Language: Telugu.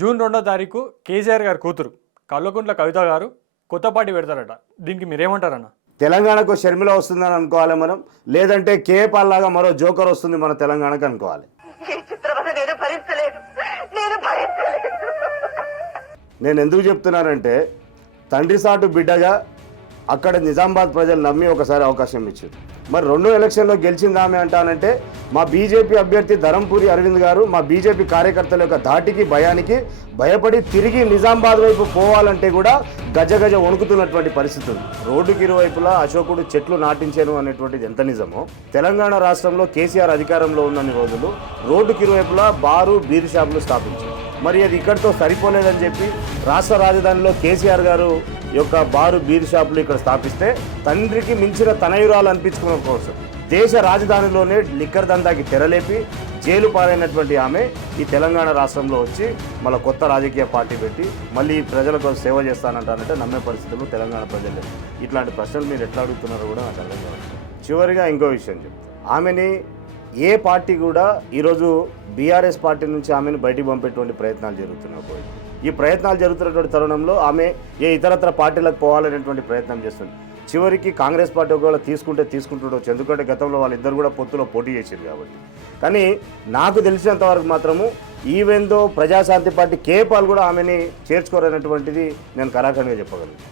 జూన్ 2వ తారీఖు కేసీఆర్ గారి కూతురు కల్వకుంట్ల కవిత గారు కొత్త పార్టీ పెడతారట. దీనికి మీరేమంటారన్న? తెలంగాణకు షర్మిల వస్తుందని అనుకోవాలి మనం, లేదంటే కేపాల్ లాగా మరో జోకర్ వస్తుంది మన తెలంగాణకు అనుకోవాలి. నేను ఎందుకు చెప్తున్నానంటే తండ్రి సాటు బిడ్డగా అక్కడ నిజామాబాద్ ప్రజలు నమ్మి ఒకసారి అవకాశం ఇచ్చారు. మరి రెండో ఎలక్షన్లో గెలిచింది ఆమె అంటానంటే మా బీజేపీ అభ్యర్థి ధరంపూరి అరవింద్ గారు మా బీజేపీ కార్యకర్తల యొక్క ధాటికి భయానికి భయపడి తిరిగి నిజామాబాద్ వైపు పోవాలంటే కూడా గజగజ వణుకుతున్నటువంటి పరిస్థితి ఉంది. రోడ్డుకి ఇరువైపులా అశోకుడు చెట్లు నాటించాను అనేటువంటిది ఎంత నిజమో, తెలంగాణ రాష్ట్రంలో కేసీఆర్ అధికారంలో ఉన్నన్ని రోజులు రోడ్డుకి ఇరువైపులా బారు బీర్ షాపులు స్థాపించారు. మరి అది ఇక్కడితో సరిపోలేదని చెప్పి రాష్ట్ర రాజధానిలో కేసీఆర్ గారు యొక్క బారు బీర్ షాపులు ఇక్కడ స్థాపిస్తే తండ్రికి మించిన తనయురాలు అనిపించుకున్న కోసం దేశ రాజధానిలోనే లిక్కర్ దందాకి తెరలేపి జైలు పాలైనటువంటి ఆమె ఈ తెలంగాణ రాష్ట్రంలో వచ్చి మళ్ళీ కొత్త రాజకీయ పార్టీ పెట్టి మళ్ళీ ప్రజలకు సేవ చేస్తానంటానంటే నమ్మే పరిస్థితుల్లో తెలంగాణ ప్రజలు లేదు. ఇట్లాంటి ప్రశ్నలు మీరు ఎట్లా అడుగుతున్నారో కూడా నాకు అర్థం కాదు. చివరిగా ఇంకో విషయం చెప్తాను. ఆమెని ఏ పార్టీ కూడా ఈరోజు బీఆర్ఎస్ పార్టీ నుంచి ఆమెను బయటికి పంపేటువంటి ప్రయత్నాలు జరుగుతున్నాయి. ఈ ప్రయత్నాలు జరుగుతున్నటువంటి తరుణంలో ఆమె ఏ ఇతరత్ర పార్టీలకు పోవాలనేటువంటి ప్రయత్నం చేస్తుంది. చివరికి కాంగ్రెస్ పార్టీ ఒకవేళ తీసుకుంటుండొచ్చు, ఎందుకంటే గతంలో వాళ్ళిద్దరు కూడా పొత్తులో పోటీ చేశారు కాబట్టి. కానీ నాకు తెలిసినంత వరకు మాత్రము ఈవెందో ప్రజాశాంతి పార్టీ కేపాల్ కూడా ఆమెని చేర్చుకోరనేటువంటిది నేను కరాఖండిగా చెప్పగలను.